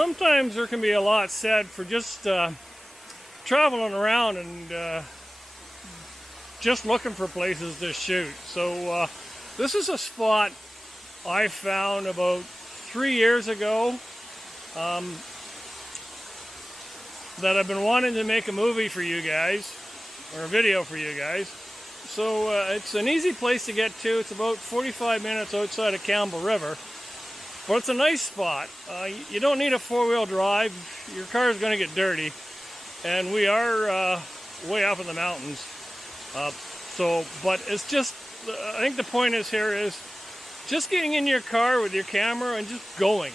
sometimes there can be a lot said for just traveling around and just looking for places to shoot. So this is a spot I found about 3 years ago that I've been wanting to make a movie for you guys, or a video for you guys. So it's an easy place to get to. It's about 45 minutes outside of Campbell River. But it's a nice spot. You don't need a four-wheel drive. Your car is going to get dirty. And we are way up in the mountains. But it's just, I think the point is here is just getting in your car with your camera and just going.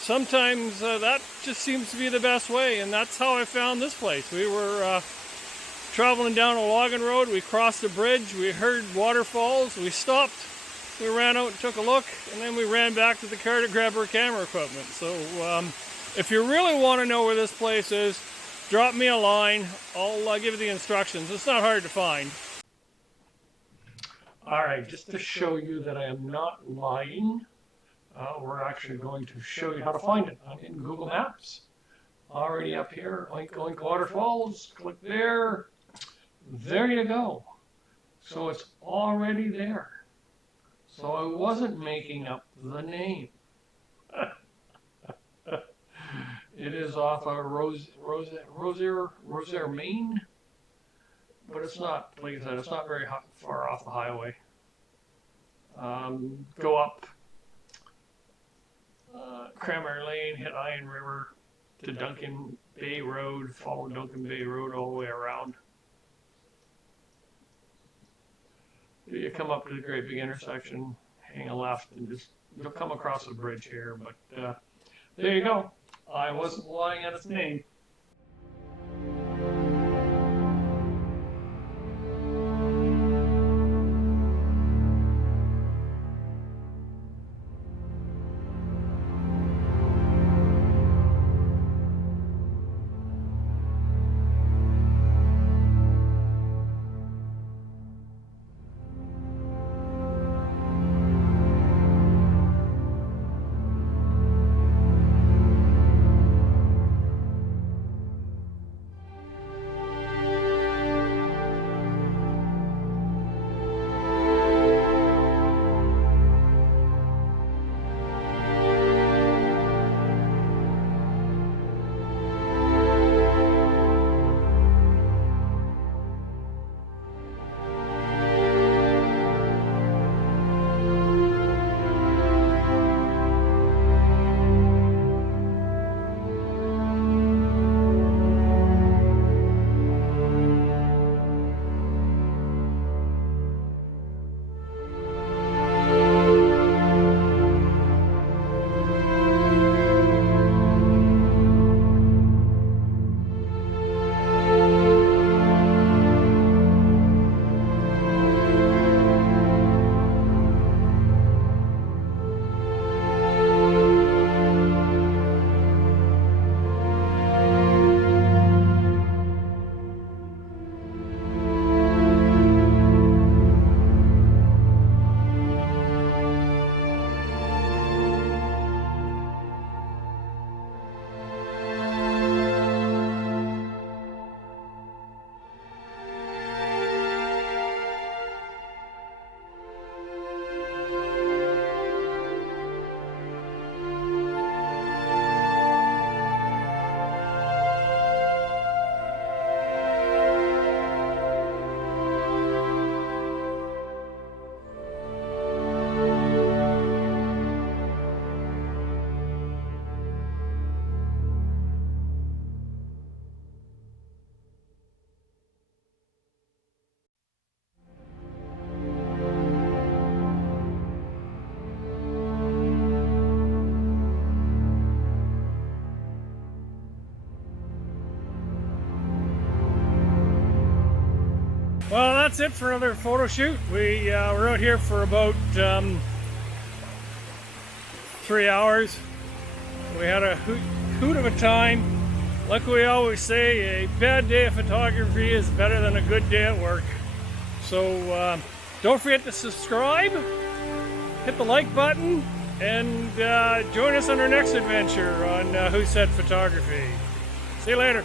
Sometimes that just seems to be the best way, and that's how I found this place. We were traveling down a logging road. We crossed a bridge. We heard waterfalls. We stopped. We ran out and took a look, and then we ran back to the car to grab our camera equipment. So if you really want to know where this place is, drop me a line. I'll give you the instructions. It's not hard to find. All right, just to show you that I am not lying, we're actually going to show you how to find it in Google Maps. Already up here, Oink Oink Waterfalls. Click there. There you go. So it's already there. So I wasn't making up the name. It is off of Rosaire, Maine. But it's not, like I said, it's not very far off the highway. Go up Cranberry Lane, hit Iron River to Duncan Bay Road, follow Duncan Bay Road all the way around. You come up to the great big intersection, hang a left, and just you'll come across a bridge here. But there you go. I wasn't lying at its name. Well, that's it for another photo shoot. We were out here for about 3 hours. We had a hoot of a time. Like we always say, a bad day of photography is better than a good day at work. So don't forget to subscribe, hit the like button, and join us on our next adventure on Who Said Photography. See you later.